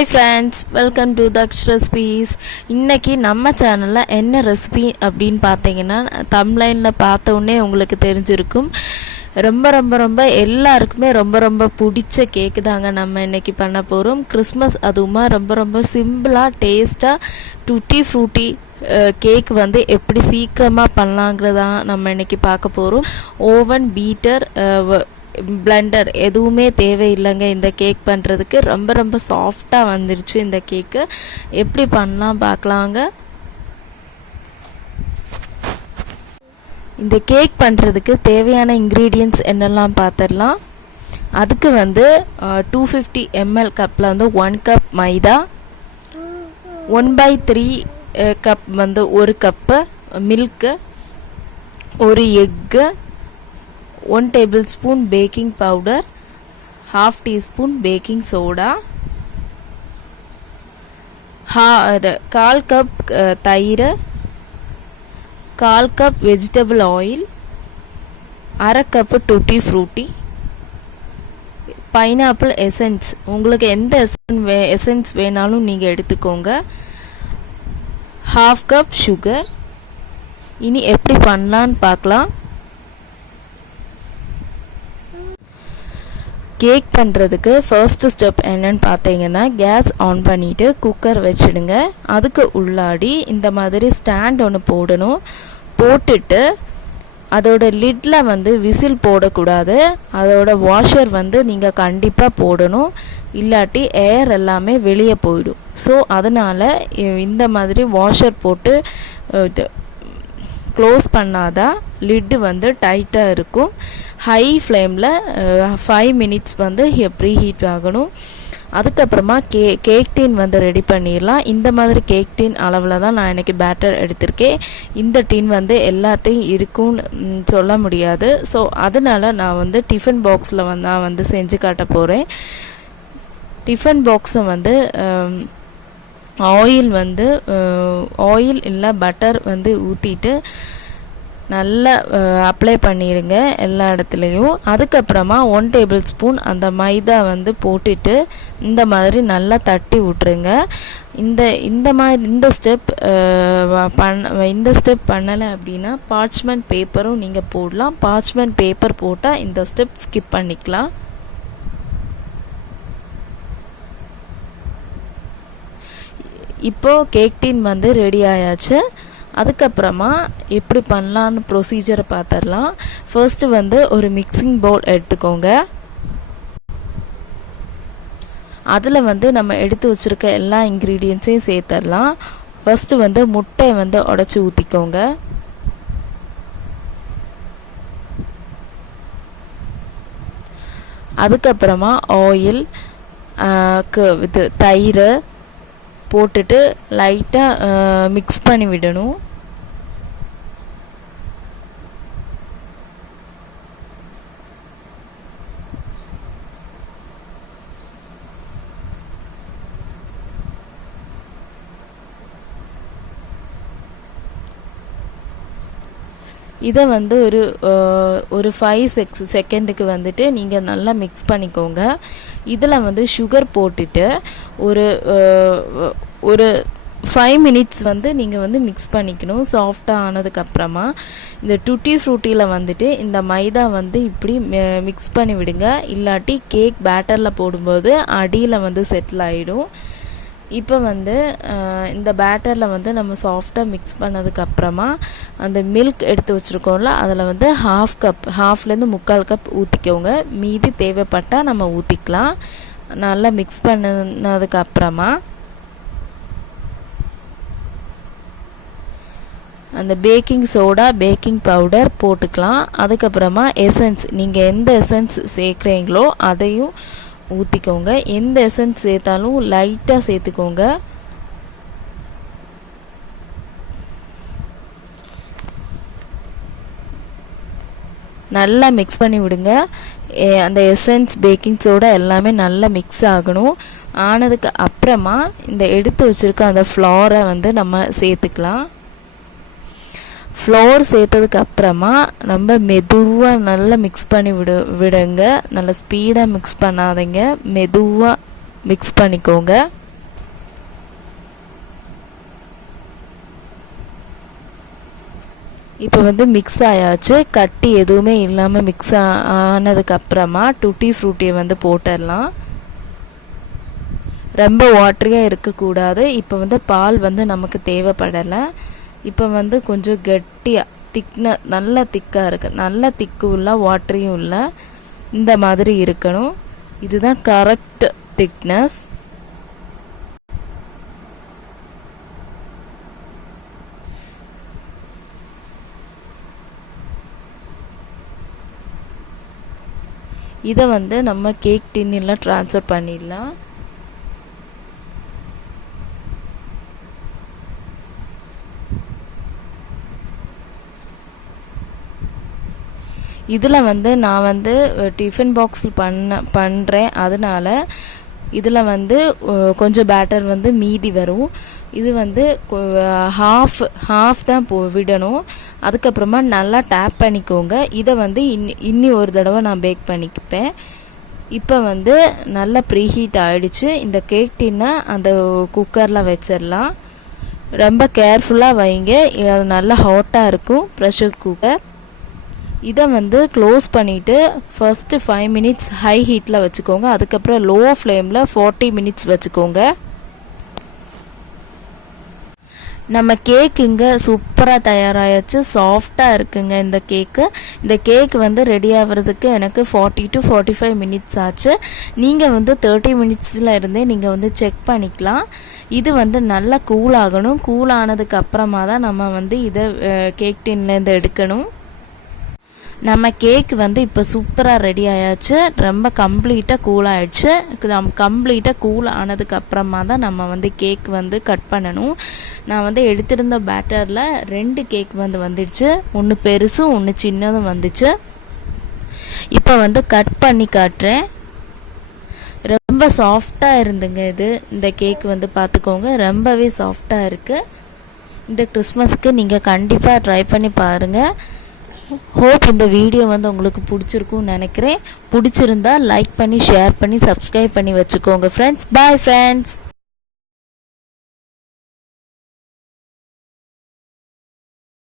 Hi friends, welcome to Daksh recipes. இன்னைக்கு நம்ம சேனல்ல என்ன ரெசிபி அப்படினு பாத்தீங்கன்னா thumbnailல பார்த்த உடனே உங்களுக்கு தெரிஞ்சிருக்கும். ரொம்ப ரொம்ப ரொம்ப எல்லாருக்குமே ரொம்ப ரொம்ப பிடிச்ச கேக் தாங்க நம்ம இன்னைக்கு பண்ண போறோம். கிறிஸ்மஸ் அதுவுமா ரொம்ப ரொம்ப சிம்பிளா டேஸ்டா டூட்டி ஃப்ரூட்டி கேக் வந்து எப்படி சீக்கிரமா பண்ணலாம்ங்கறத நம்ம இன்னைக்கு பார்க்க போறோம். ஓவன் பீட்டர் பிளெண்டர் எதுவுமே தேவையில்லைங்க இந்த கேக் பண்ணுறதுக்கு. ரொம்ப ரொம்ப சாஃப்டாக வந்துருச்சு இந்த கேக்கு. எப்படி பண்ணலாம் பார்க்கலாங்க. இந்த கேக் பண்ணுறதுக்கு தேவையான இன்க்ரீடியன்ட்ஸ் என்னெல்லாம் பார்த்துடலாம். அதுக்கு வந்து 250 ml கப்பில் வந்து 1 கப் மைதா, 1/3 கப் வந்து 1 கப்பு மில்க்கு, ஒரு egg, 1 tablespoon baking powder, half teaspoon baking soda, 1/4 cup தயிர், 1/4 cup vegetable oil, 1/2 cup tutti frutti, pineapple essence. உங்களுக்கு எந்த எசன்ஸ் வேணாலும் நீங்கள் எடுத்துக்கோங்க. 1/2 கப் சுகர். இனி எப்படி பண்ணலான்னு பார்க்கலாம். கேக் பண்ணுறதுக்கு ஃபர்ஸ்ட் ஸ்டெப் என்னன்னு பார்த்தீங்கன்னா, கேஸ் ஆன் பண்ணிவிட்டு குக்கர் வச்சுடுங்க. அதுக்கு உள்ளாடி இந்த மாதிரி ஸ்டாண்ட் ஒன்று போடணும். போட்டுட்டு அதோட லிட்டில் வந்து விசில் போடக்கூடாது. அதோட வாஷர் வந்து நீங்கள் கண்டிப்பாக போடணும், இல்லாட்டி ஏர் எல்லாமே வெளியே போயிடும். ஸோ அதனால் இந்த மாதிரி வாஷர் போட்டு க்ளோஸ் பண்ணாதான் லிட்டு வந்து டைட்டாக இருக்கும். ஹை ஃப்ளேமில் 5 மினிட்ஸ் வந்து ப்ரீ ஹீட் ஆகணும். அதுக்கப்புறமா கேக் டீன் வந்து ரெடி பண்ணிடலாம். இந்த மாதிரி கேக் டீன் அளவில் தான் நான் இன்றைக்கி பேட்டர் எடுத்திருக்கேன். இந்த டீன் வந்து எல்லாத்தையும் இருக்கும்னு சொல்ல முடியாது. ஸோ அதனால் நான் வந்து டிஃபன் பாக்ஸில் நான் வந்து செஞ்சு காட்ட போகிறேன். டிஃபன் பாக்ஸை வந்து ஆயில் இல்லை பட்டர் வந்து ஊற்றிட்டு நல்லா அப்ளை பண்ணிடுங்க எல்லா இடத்துலையும். அதுக்கப்புறமா 1 டேபிள் ஸ்பூன் அந்த மைதா வந்து போட்டுட்டு இந்த மாதிரி நல்லா தட்டி விட்டுருங்க. இந்த ஸ்டெப் பண்ணலை அப்படின்னா பார்ச்மெண்ட் பேப்பரும் நீங்கள் போடலாம். பார்ச்மெண்ட் பேப்பர் போட்டால் இந்த ஸ்டெப் ஸ்கிப் பண்ணிக்கலாம். இப்போது கேக் டீன் வந்து ரெடி ஆயாச்சு. அதுக்கப்புறமா எப்படி பண்ணலான்னு ப்ரொசீஜரை பார்த்துடலாம். ஃபர்ஸ்ட்டு வந்து ஒரு மிக்சிங் பவுல் எடுத்துக்கோங்க. அதில் வந்து நம்ம எடுத்து வச்சுருக்க எல்லா இன்க்ரீடியன்ட்ஸையும் சேர்த்துடலாம். ஃபர்ஸ்ட்டு வந்து முட்டையை வந்து உடச்சி ஊற்றிக்கோங்க. அதுக்கப்புறமா ஆயில், இது தயிர் போட்டுட்டு லைட்டாக மிக்ஸ் பண்ணி விடணும். இதை வந்து ஒரு 5-6 செகண்டுக்கு வந்துட்டு நீங்கள் நல்லா மிக்ஸ் பண்ணிக்கோங்க. இதில் வந்து சுகர் போட்டுட்டு ஒரு 5 மினிட்ஸ் வந்து நீங்கள் வந்து மிக்ஸ் பண்ணிக்கணும். சாஃப்டாக ஆனதுக்கப்புறமா இந்த டூட்டி ஃப்ரூட்டியில் வந்துட்டு இந்த மைதா வந்து இப்படி மிக்ஸ் பண்ணி விடுங்க. இல்லாட்டி கேக் பேட்டரில் போடும்போது அடியில் வந்து செட்டில் ஆகிடும். இப்போ வந்து இந்த பேட்டரில் வந்து நம்ம சாஃப்டாக மிக்ஸ் பண்ணதுக்கப்புறமா அந்த மில்க் எடுத்து வச்சுருக்கோம்ல, அதில் வந்து ஹாஃப்லேருந்து 3/4 கப் ஊற்றிக்கோங்க. மீதி தேவைப்பட்டால் நம்ம ஊற்றிக்கலாம். நல்லா மிக்ஸ் பண்ணதுக்கப்புறமா அந்த பேக்கிங் சோடா, பேக்கிங் பவுடர் போட்டுக்கலாம். அதுக்கப்புறமா எசன்ஸ், நீங்கள் எந்த எசன்ஸ் சேர்க்குறீங்களோ அதையும் ஊற்றிக்கோங்க. எந்த எசன்ஸ் சேர்த்தாலும் லைட்டாக சேர்த்துக்கோங்க. நல்லா மிக்ஸ் பண்ணி விடுங்க. அந்த எசன்ஸ், பேக்கிங் சோடா எல்லாமே நல்லா மிக்ஸ் ஆகணும். ஆனதுக்கு அப்புறமா இந்த எடுத்து வச்சுருக்க அந்த ஃப்ளாரை வந்து நம்ம சேர்த்துக்கலாம். ஃப்ளோர் சேர்த்ததுக்கு அப்புறமா நம்ம மெதுவாக நல்லா மிக்ஸ் பண்ணி விடுங்க. நல்லா ஸ்பீடாக மிக்ஸ் பண்ணாதீங்க, மெதுவாக மிக்ஸ் பண்ணிக்கோங்க. இப்போ வந்து மிக்ஸ் ஆயாச்சு. கட்டி எதுவுமே இல்லாமல் மிக்ஸ் ஆனதுக்கப்புறமா டூட்டி ஃப்ரூட்டியை வந்து போட்டுடலாம். ரொம்ப வாட்டரியாக இருக்கக்கூடாது. இப்போ வந்து பால் வந்து நமக்கு தேவைப்படலை. இப்போ வந்து கொஞ்சம் கெட்டியாக நல்லா திக்காக இருக்குது. நல்லா திக்கும் இல்லை, வாட்டரியும் இல்லை, இந்த மாதிரி இருக்கணும். இதுதான் கரெக்ட் திக்னஸ். இதை வந்து நம்ம கேக் டின்னில் ட்ரான்ஸ்ஃபர் பண்ணிடலாம். இதில் வந்து நான் வந்து டிஃபன் பாக்ஸில் பண்ணுறேன். அதனால் இதில் வந்து கொஞ்சம் பேட்டர் வந்து மீதி வரும். இது வந்து ஹாஃப் தான் விடணும். அதுக்கப்புறமா நல்லா டேப் பண்ணிக்கோங்க. இதை வந்து இன்னி ஒரு தடவை நான் பேக் பண்ணிப்பேன். இப்போ வந்து நல்லா ப்ரீஹீட் ஆகிடுச்சு. இந்த கேக் டின்னை அந்த குக்கரில் வச்சிடலாம். ரொம்ப கேர்ஃபுல்லாக வைங்க, அது நல்லா ஹாட்டாக இருக்கும் ப்ரெஷர் குக்கர். இதை வந்து க்ளோஸ் பண்ணிவிட்டு ஃபஸ்ட்டு 5 மினிட்ஸ் ஹை ஹீட்டில் வச்சுக்கோங்க. அதுக்கப்புறம் லோ ஃப்ளேமில் 40 மினிட்ஸ் வச்சுக்கோங்க. நம்ம கேக் இங்கே சூப்பராக தயாராகிடுச்சு. சாஃப்டாக இருக்குங்க இந்த கேக்கு. இந்த கேக் வந்து ரெடி ஆகிறதுக்கு எனக்கு 40 to 45 மினிட்ஸ் ஆச்சு. நீங்கள் வந்து 30 மினிட்ஸில் இருந்தே நீங்கள் வந்து செக் பண்ணிக்கலாம். இது வந்து நல்லா கூல் ஆகணும். கூல் ஆனதுக்கு அப்புறமா தான் நம்ம வந்து இதை கேக் டின்லேருந்து எடுக்கணும். நம்ம கேக் வந்து இப்போ சூப்பராக ரெடி ஆயாச்சு. ரொம்ப கம்ப்ளீட்டாக கூல் ஆகிடுச்சு. கம்ப்ளீட்டாக கூல் ஆனதுக்கு அப்புறமா தான் நம்ம வந்து கேக் வந்து கட் பண்ணணும். நான் வந்து எடுத்திருந்த பேட்டரில் 2 கேக் வந்து வந்துடுச்சு. ஒன்று பெருசும் ஒன்று சின்னதும் வந்துச்சு. இப்போ வந்து கட் பண்ணி காட்டுறேன். ரொம்ப சாஃப்டாக இருந்துங்க இந்த கேக் வந்து பார்த்துக்கோங்க, ரொம்பவே சாஃப்டாக இருக்குது. இந்த கிறிஸ்மஸ்க்கு நீங்கள் கண்டிப்பாக ட்ரை பண்ணி பாருங்கள். ஹோப் இந்த வீடியோ வந்து உங்களுக்கு பிடிச்சிருக்கும்னு நினைக்கிறேன். பிடிச்சிருந்தா லைக் பண்ணி, ஷேர் பண்ணி, சப்ஸ்கிரைப் பண்ணி வச்சுக்கோங்க ஃப்ரெண்ட்ஸ். Bye friends.